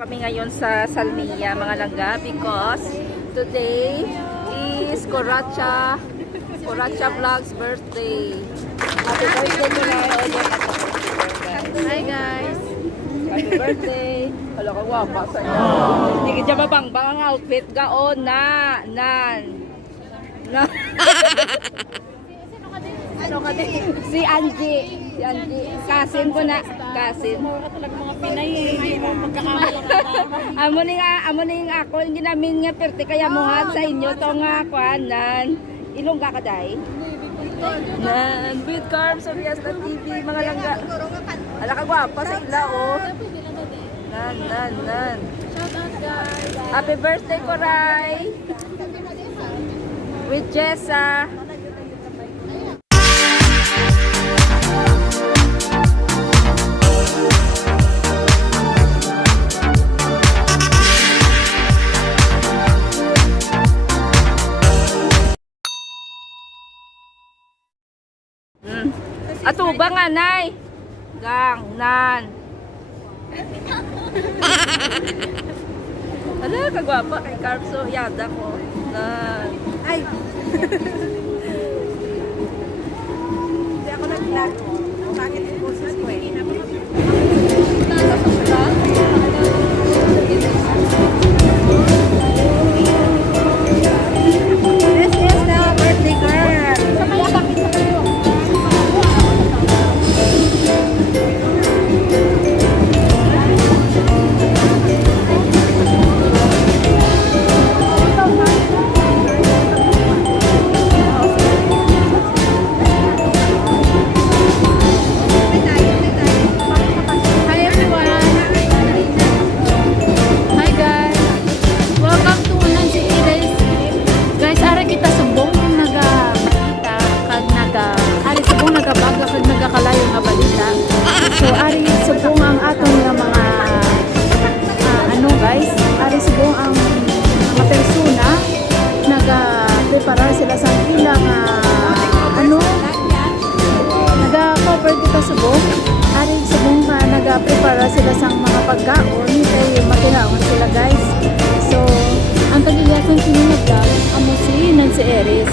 Kami ngayon sa Salmia mga langga because today is Coracha Vlog's birthday. Happy birthday to Hi guys! Happy birthday! Hala ka wapa sa inyo. Hindi ka dyan mabang ang outfit ka na. Si Angie. Kasin ko na. Kasin. Mga Pinay hindi mo magkakamala. Amo ning ako yung ginamin nga perti kaya muhat sa inyo to nga kwanan. Ilongga ka day. Nan with carbs of Fiesta TV mga langga. Ala ka gwapa sa ila oh. Nan. Shout out guys. Happy birthday Koray. With Jessa. Ato ba nga nay? Gang, nan. Ala, kagwapa kay Carpso. Yada ko. Nan. Ay! Hindi ako nag-vlog. Bakit yung boses ko eh? This is the birthday girl. So, ari subong ang aton nga mga guys, ari subong ang mga persona naga-prepare sila sa ilang naga-cover kita subong. Ari subong nga naga-prepare sila sa mga pagkaon kay makinaon sila guys. So, ang tagiyasan kini nga vlog amo si Nancy Eris.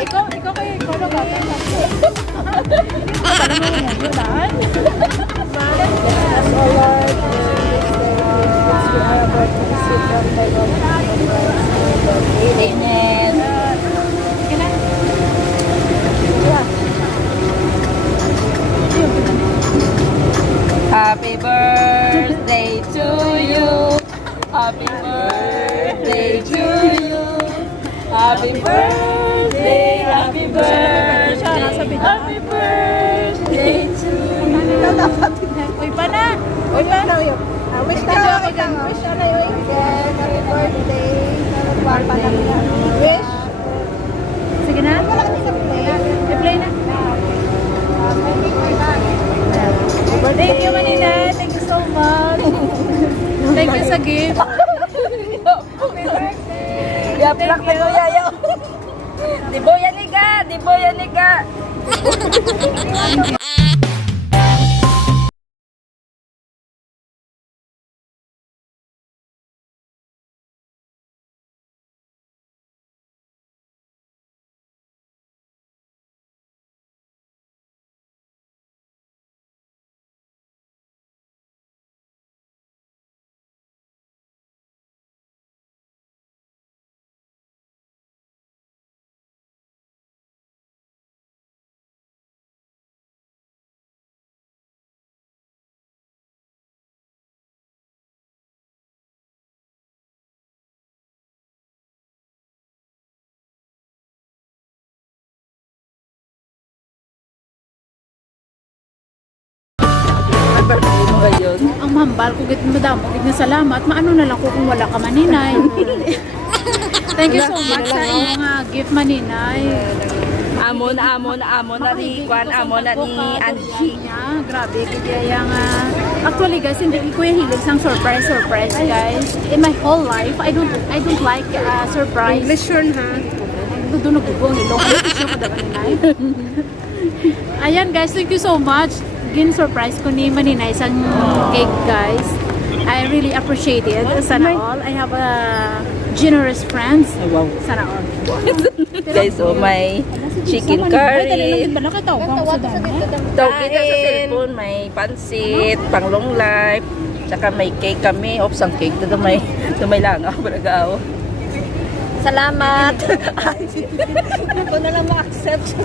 Ikaw kayo, ikaw na ba? Happy birthday to you. Happy birthday to you. Happy birthday, happy birthday, happy birthday to you. Uy pa na! Uy pa na yun. Wish na ako dyan. Wish na yun. Happy birthday. Wish. Sige na? I-play na. Thank you Manila. Thank you so much. Thank you sa gift. Yaplak na ko yayo. Di boya liga. birthday mo ngayon. Ang mahambal ko git madamo git na salamat. Maano na lang ko kung wala ka maninay. Thank you so much sa iyong gift maninay. Amo na ni Kwan, amo na ni Angie. Niya, grabe kaya yang actually guys, hindi ko yung hilig sang surprise guys. In my whole life, I don't like surprise. English yun, ha? Doon nagugong ilong. Ano ko dapat ninay? Ayan guys, thank you so much. Gin surprise ko ni Maninay sang cake guys. I really appreciate it. Sana all. I have generous friends. Wow. Sana all. Guys, so may chicken curry. Tawag kita sa cellphone, may pansit, panglong life, tsaka may cake kami. Ops, ang cake na may langaw, baragaw. Salamat! Ako na lang ma-accept.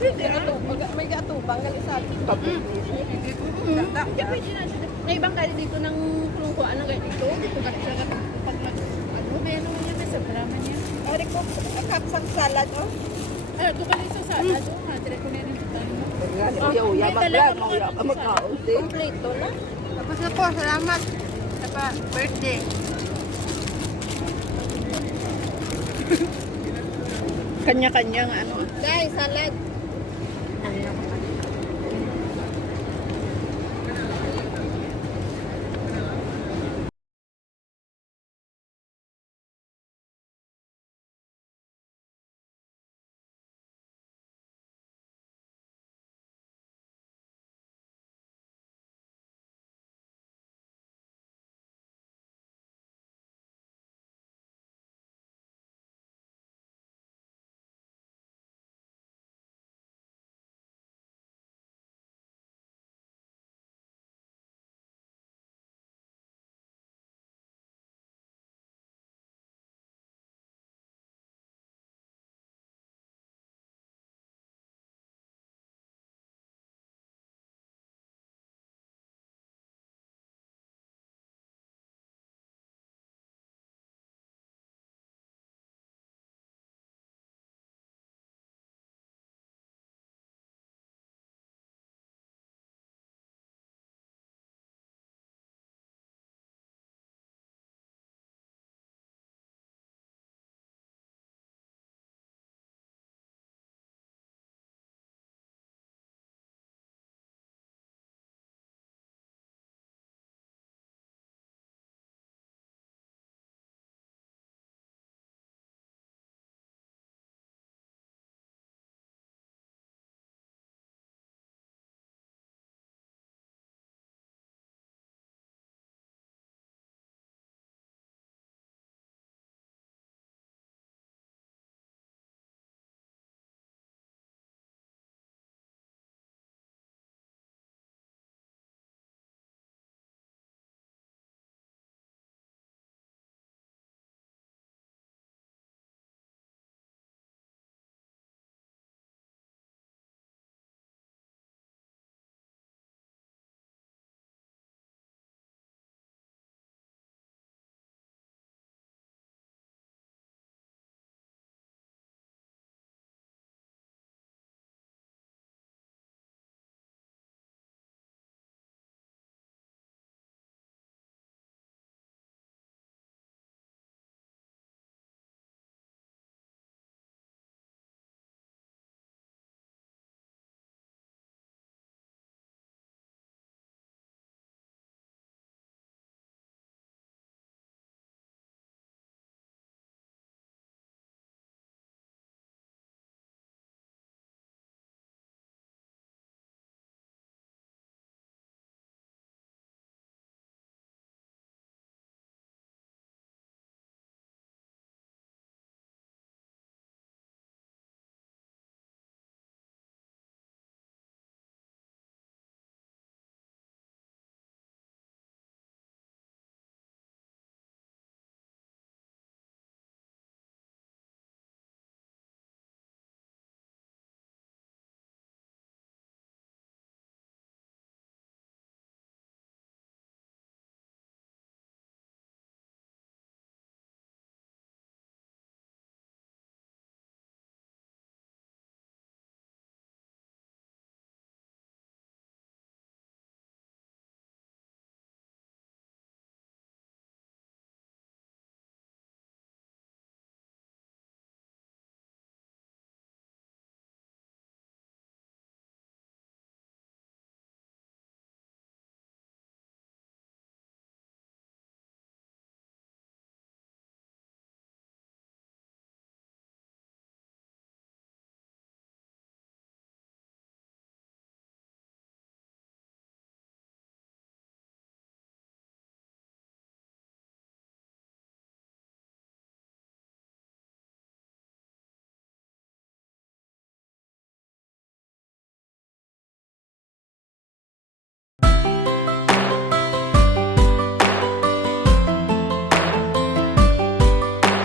Hindi ato, may gatubang gali sa atin. May ibang kali dito ng kung ano kayo dito. Dito kasi siya pag ano, may ano niya, may sabrama niya. Ari ko, kapsang salad, oh. Ay, ito kali sa salad, oh. Dire ko na rin ito tayo. Uya, maglag, magkaon din. Kompleto na. Tapos na po, salamat. Sa birthday. Kanya-kanyang ano. Guys, salad.